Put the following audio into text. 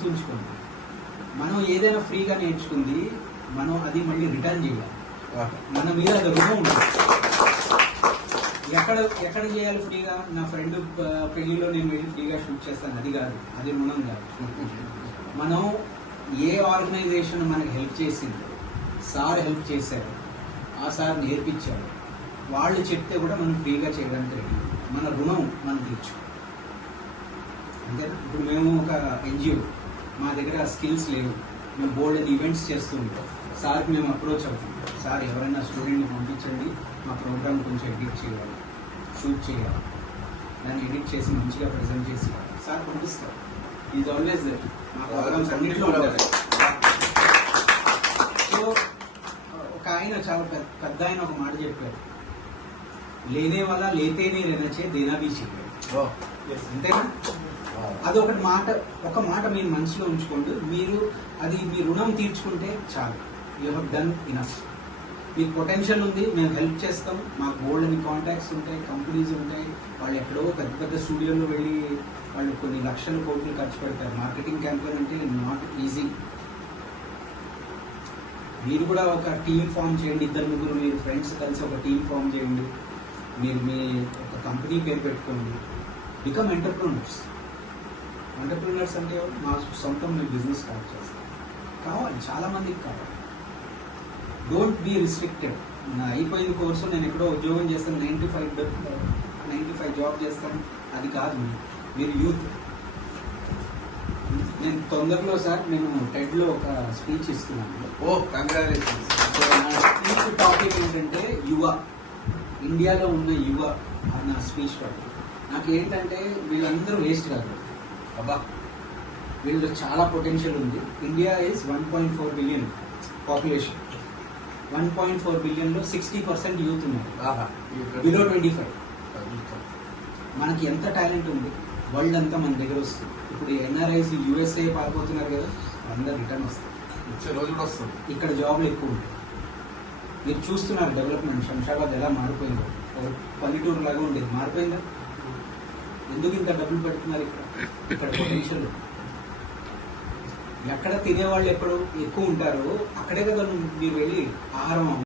గుర్తుంచుకోండి, మనం ఏదైనా ఫ్రీగా నేర్చుకుంది మనం అది మళ్ళీ రిటర్న్ చేయాలి. మన మీద అది రుణం ఉంటుంది. ఎక్కడ ఎక్కడ చేయాలి ఫ్రీగా? నా ఫ్రెండ్ పెళ్లిలో నేను వెళ్ళి ఫ్రీగా షూట్ చేస్తాను, అది కాదు, అది రుణం కాదు. మనం ఏ ఆర్గనైజేషన్ మనకి హెల్ప్ చేసింది, సార్ హెల్ప్ చేశారు, ఆ సార్ నేర్పించారు, వాళ్ళు చెప్తే కూడా మనం ఫ్రీగా చేయడానికి రెడీ. మన రుణం మనం తీర్చు. అంతేనా? ఇప్పుడు మేము ఒక ఎన్జిఓ, మా దగ్గర స్కిల్స్ లేవు, మేము బోల్డ్ ఈవెంట్స్ చేస్తూ ఉంటాం. సార్కి మేము అప్రోచ్ అవుతాం, సార్ ఎవరైనా స్టూడెంట్ని పంపించండి, మా ప్రోగ్రామ్ కొంచెం ఎడిట్ చేయాలి, షూట్ చేయాలి, దాన్ని ఎడిట్ చేసి మంచిగా ప్రజెంట్ చేసి సార్ పంపిస్తారు. Is always that. మా ప్రోగ్రామ్స్ అన్నింటిలో ఉంటారు. సో ఒక ఆయన చాలా పెద్ద ఆయన ఒక మాట చెప్పారు, లేనే వల్ల లేతేనే రెనచే దేనా బీ చేయలేదు. అంతేనా? అదొకటి మాట, ఒక మాట మీరు మనసులో ఉంచుకోండి. మీరు అది మీ రుణం తీర్చుకుంటే చాలు. You have done enough. మీకు పొటెన్షియల్ ఉంది, మేము హెల్ప్ చేస్తాం. మాకు బోల్డ్ అని కాంటాక్ట్స్ ఉంటాయి, కంపెనీస్ ఉంటాయి. వాళ్ళు ఎక్కడో పెద్ద పెద్ద స్టూడియోలో వెళ్ళి వాళ్ళు కొన్ని లక్షల కోట్లు ఖర్చు పెడతారు. మార్కెటింగ్ క్యాంపెయిన్ అంటే నాట్ ఈజీ. మీరు కూడా ఒక టీం ఫామ్ చేయండి, 2-3 మీరు ఫ్రెండ్స్ కలిసి ఒక టీం ఫామ్ చేయండి. మీరు మీ ఒక కంపెనీ పేరు పెట్టుకోండి. Become entrepreneurs. ఎంటర్ప్రెన్యూర్స్ అంటే మా సొంతం మీ బిజినెస్ స్టార్ట్ చేస్తాం. కావాలి, చాలామందికి కావాలి. Don't be restricted. అయిపోయిన కోర్సు నేను ఎక్కడో ఉద్యోగం చేస్తాను, 95 జాబ్ చేస్తాను, అది కాదు. మీరు యూత్. నేను తొందరలో సార్ నేను టెడ్లో ఒక స్పీచ్ ఇస్తున్నాను. కంగ్రాచులేషన్స్. స్పీచ్ టాపిక్ ఏంటంటే యువ, ఇండియాలో ఉన్న యువ అన్న స్పీచ్ టాపిక్. నాకు ఏంటంటే వీళ్ళందరూ వేస్ట్ కాదు అబ్బా, వీళ్ళు చాలా పొటెన్షియల్ ఉంది. India is 1.4 billion population. 1.4 బిలియన్లో 60% youth ఉన్నారు, బిలో 25. మనకి ఎంత టాలెంట్ ఉంది, వరల్డ్ అంతా మన దగ్గర వస్తుంది. ఇప్పుడు ఎన్ఆర్ఐస్ యూఎస్ఏ పారిపోతున్నారు కదా, అందరు రిటర్న్ వస్తారు, వచ్చే రోజు కూడా వస్తుంది. ఇక్కడ జాబ్లు ఎక్కువ ఉంటాయి. మీరు చూస్తున్నారు డెవలప్మెంట్. శంషాబాద్ ఎలా మారిపోయిందో, పల్లెటూరు లాగా ఉండేది, మారిపోయిందా? ఎందుకు ఇంత డబ్బులు పెడుతున్నారు? ఇక్కడ పొటెన్షియల్. ఎక్కడ తినేవాళ్ళు ఎప్పుడు ఎక్కువ ఉంటారో అక్కడే కదా మీరు వెళ్ళి ఆహారం